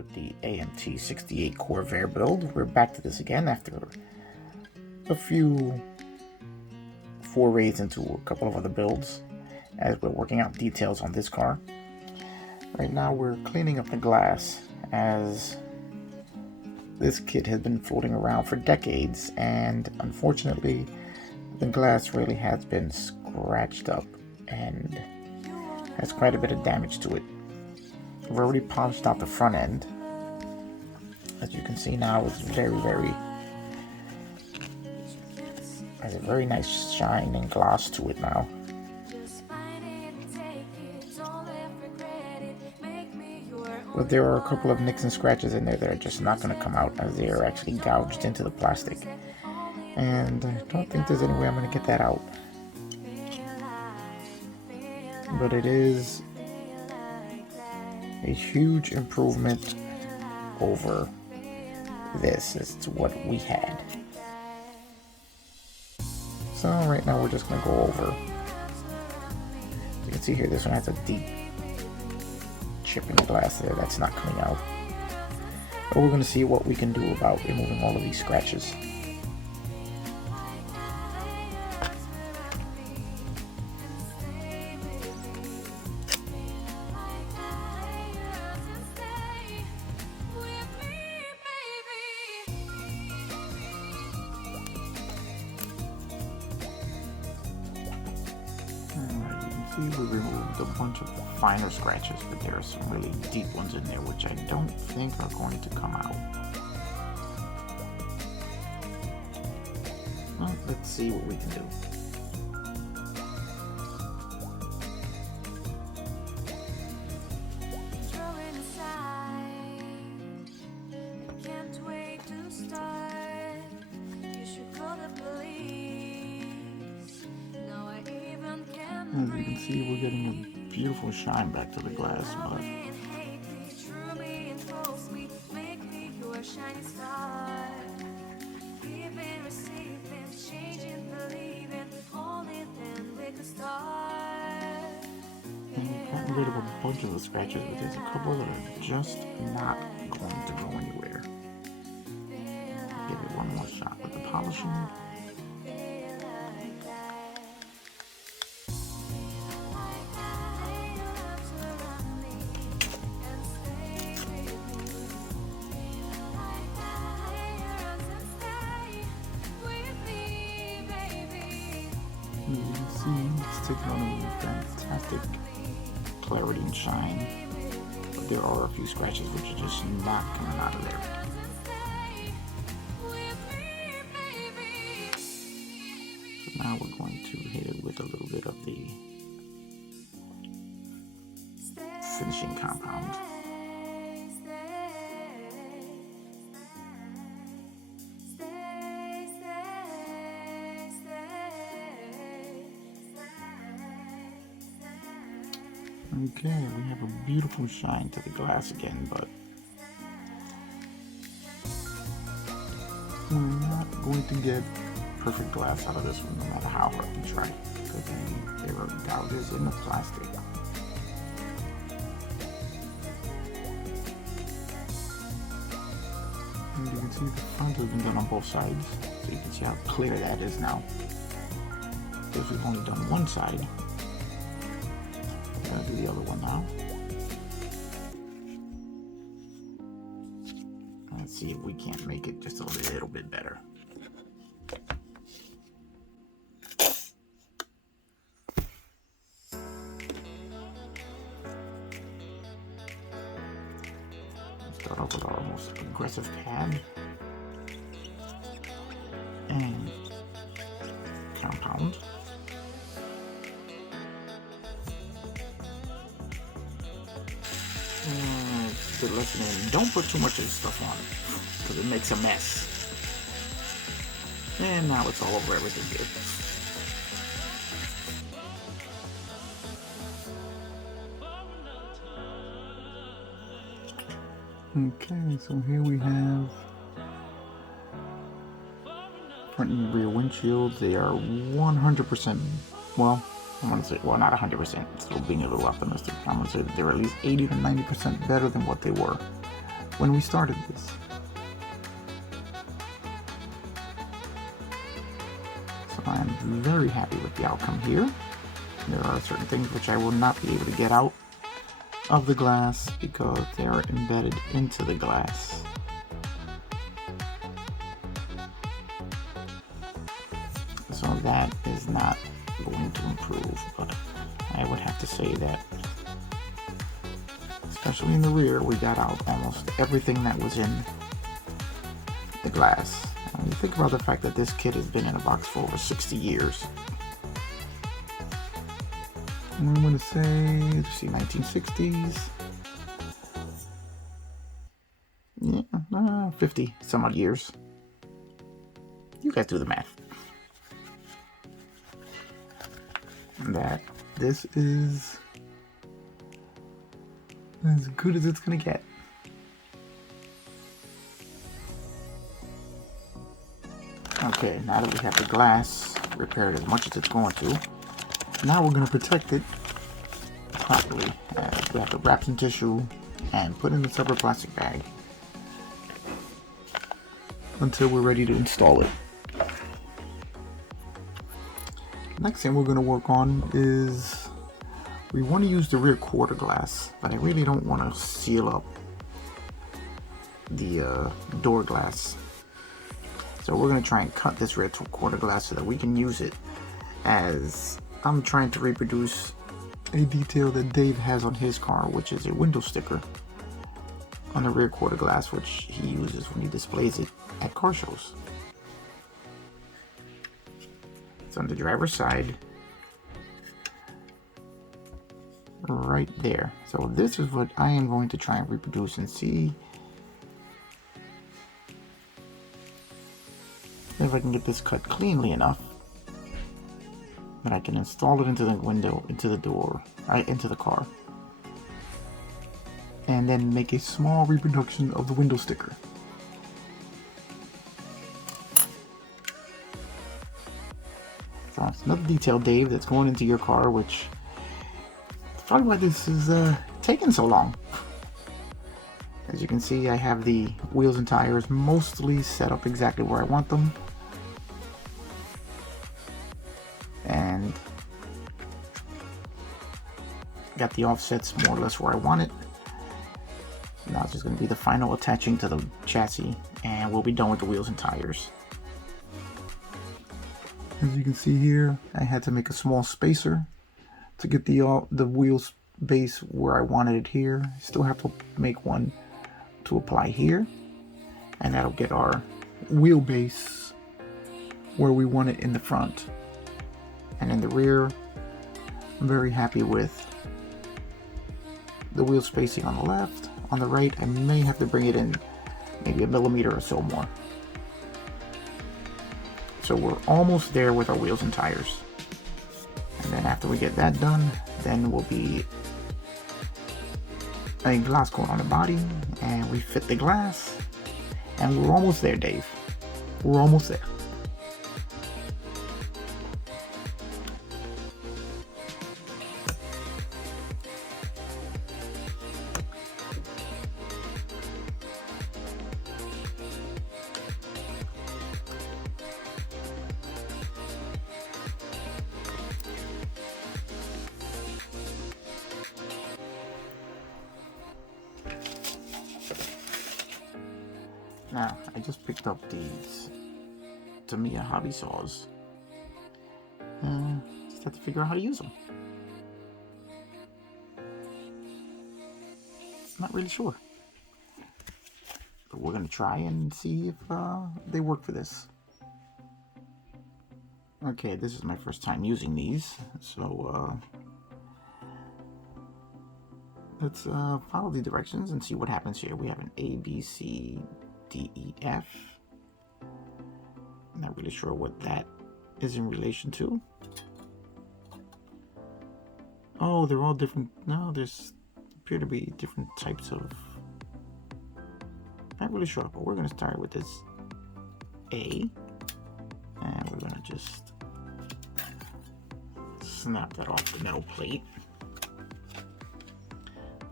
with the AMT 68 corvair build. We're back to this again after a few forays into a couple of other builds as we're working out details on this car. Right now we're cleaning up the glass as this kit has been floating around for decades, and unfortunately the glass really has been scratched up and has quite a bit of damage to it. We've already polished out the front end. As you can see now, it's has a very nice shine and gloss to it now. But there are a couple of nicks and scratches in there that are just not going to come out, as they are actually gouged into the plastic. And I don't think there's any way I'm going to get that out. But it is a huge improvement over this as to what we had. So right now we're just going to go over. You can see here this one has a deep chip in the glass there that's not coming out. But we're going to see what we can do about removing all of these scratches. We removed a bunch of finer scratches, but there are some really deep ones in there which I don't think are going to come out. Well, let's see what we can do. As you can see, we're getting a beautiful shine back to the glass, but we've gotten rid of a bunch of the scratches, but there's a couple that are just not going to go anywhere. Give it one more shot with the polishing. As you can see, it's taking on a fantastic clarity and shine, but there are a few scratches which are just not coming out of there. So now we're going to hit it with a little bit of the finishing compound. Okay, we have a beautiful shine to the glass again, but we're not going to get perfect glass out of this one no matter how hard we try, because there are gouges in the plastic. And you can see the front has been done on both sides, so you can see how clear that is now. Because we've only done one side. I'm going to do the other one now. Let's see if we can't make it just a little bit better. Start off with our most aggressive pad and compound. Good lesson in don't put too much of this stuff on it because it makes a mess. And now it's all over everything here. Okay, so here we have front and rear windshields. They are 100%, well, I'm going to say, well, not 100%, still being a little optimistic. I'm going to say that they're at least 80 to 90% better than what they were. when we started this. So I'm very happy with the outcome here. There are certain things which I will not be able to get out of the glass because they are embedded into the glass. So that is not going to improve, but I would have to say that, especially in the rear, we got out almost everything that was in the glass. When you think about the fact that this kit has been in a box for over 60 years. I'm going to say, let's see, 1960s. Yeah, 50 some odd years. You guys do the math. That this is as good as it's going to get. Okay, now that we have the glass repaired as much as it's going to, now we're going to protect it properly. We have to wrap some tissue and put in a separate plastic bag until we're ready to install it. Next thing we're going to work on is we want to use the rear quarter glass, but I really don't want to seal up the door glass. So we're going to try and cut this rear quarter glass so that we can use it, as I'm trying to reproduce a detail that Dave has on his car, which is a window sticker on the rear quarter glass, which he uses when he displays it at car shows. It's on the driver's side, right there. So this is what I am going to try and reproduce and see if I can get this cut cleanly enough that I can install it into the window, into the door, into the car, and then make a small reproduction of the window sticker. So it's another detail, Dave, that's going into your car, which is probably why this is taking so long. As you can see, I have the wheels and tires mostly set up exactly where I want them. And got the offsets more or less where I want it. Now it's just going to be the final attaching to the chassis, and we'll be done with the wheels and tires. As you can see here, I had to make a small spacer to get the wheel base where I wanted it here. Still have to make one to apply here, and that'll get our wheelbase where we want it in the front. And in the rear, I'm very happy with the wheel spacing on the left. On the right, I may have to bring it in maybe a millimeter or so more. So we're almost there with our wheels and tires. And then after we get that done, then we'll be a glass coat on the body, and we fit the glass, and we're almost there, Dave. We're almost there. Now, I just picked up these Tamiya hobby saws. Just have to figure out how to use them. Not really sure. But we're going to try and see if they work for this. Okay, this is my first time using these, so let's follow the directions and see what happens here. We have an A, B, C, D, E, F. I'm not really sure what that is in relation to. Oh, they're all different. No, there's appear to be different types of. Not really sure, but we're going to start with this A, and we're going to just snap that off the metal plate.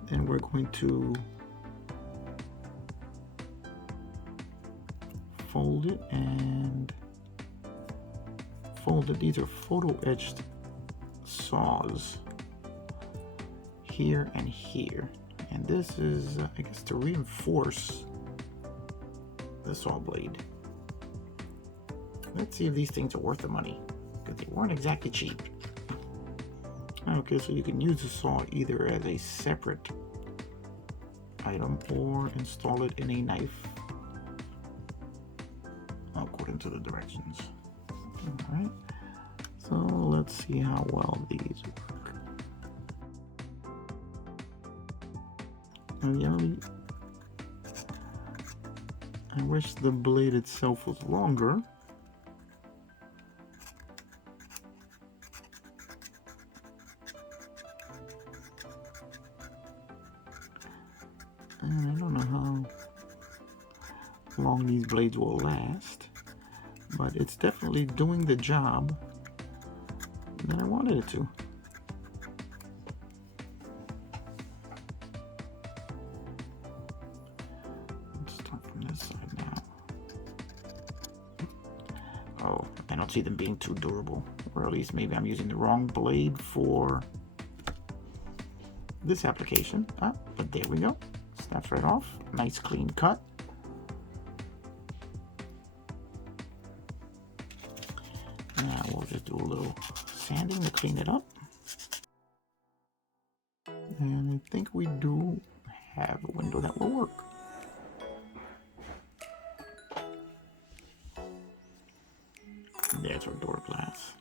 Then we're going to fold it and fold it. These are photo etched saws here and here, and this is I guess to reinforce the saw blade. Let's see if these things are worth the money, because they weren't exactly cheap. Okay, so you can use the saw either as a separate item or install it in a knife according to the directions. Alright, so let's see how well these work. And I wish the blade itself was longer. And I don't know how long these blades will last, but it's definitely doing the job that I wanted it to. Let's start from this side now. Oh, I don't see them being too durable, or at least maybe I'm using the wrong blade for this application. But there we go. Snaps right off. Nice clean cut. Now we'll just do a little sanding to clean it up. And I think we do have a window that will work. There's our door glass.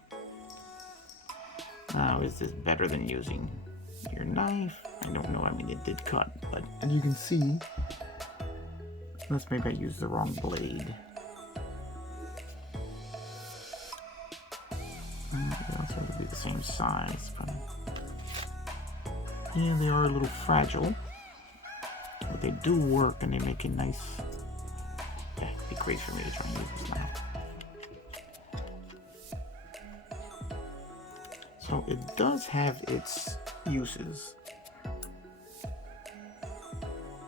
Now, is this better than using your knife? I don't know. I mean, it did cut, but as you can see, unless maybe I used the wrong blade. They also have to be the same size, but yeah, they are a little fragile, but they do work and they make a nice. Yeah, it'd be great for me to try and use this now. So it does have its uses.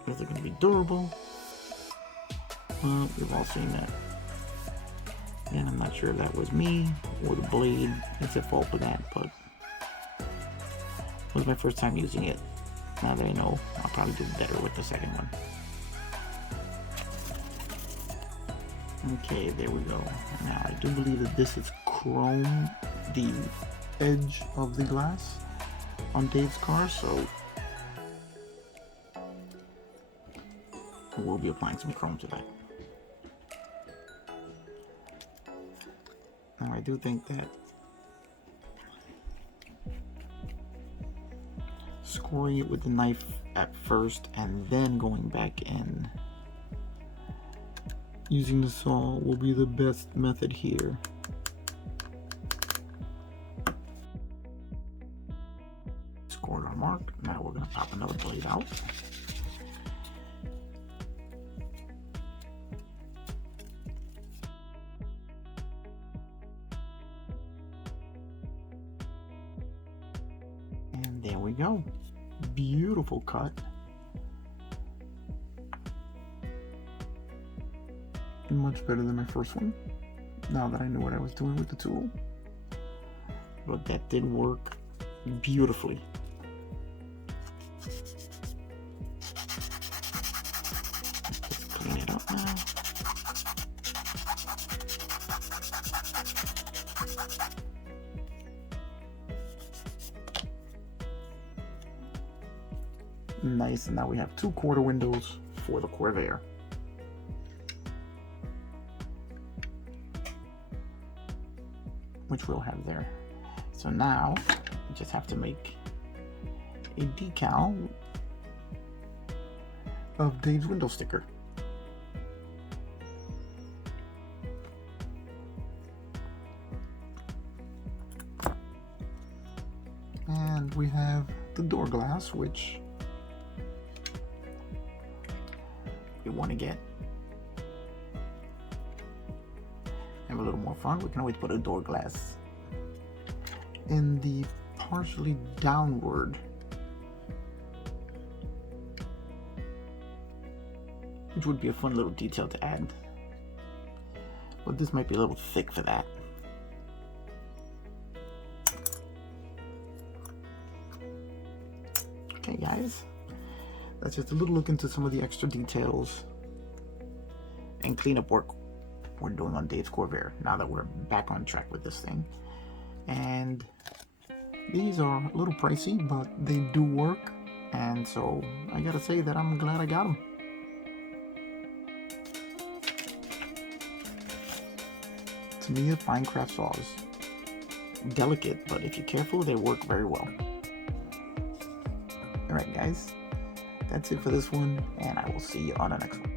Is it going to be durable? Well, we've all seen that. And I'm not sure if that was me or the blade that's at fault for that, but it was my first time using it. Now that I know, I'll probably do better with the second one. Okay, there we go. Now I do believe that this is chrome, the edge of the glass on Dave's car, so we'll be applying some chrome to that. Now I do think that scoring it with the knife at first and then going back in using the saw will be the best method here. Scored our mark. Now we're going to pop another blade out. And there we go. Beautiful cut. Much better than my first one, now that I knew what I was doing with the tool. But that did work beautifully. Just clean it up now. Nice, and now we have 2 quarter windows for the corvair. Which we'll have there. So now we just have to make a decal of Dave's window sticker. And we have the door glass, which we want to get. Have a little more fun. We can always put a door glass in the partially downward, which would be a fun little detail to add. but this might be a little thick for that. Okay guys, that's just a little look into some of the extra details and cleanup work we're doing on Dave's Corvair now that we're back on track with this thing. And these are a little pricey, but they do work, and so I gotta say that I'm glad I got them. To me, a fine craft saw is delicate, but if you're careful, they work very well. Alright guys, that's it for this one, and I will see you on the next one.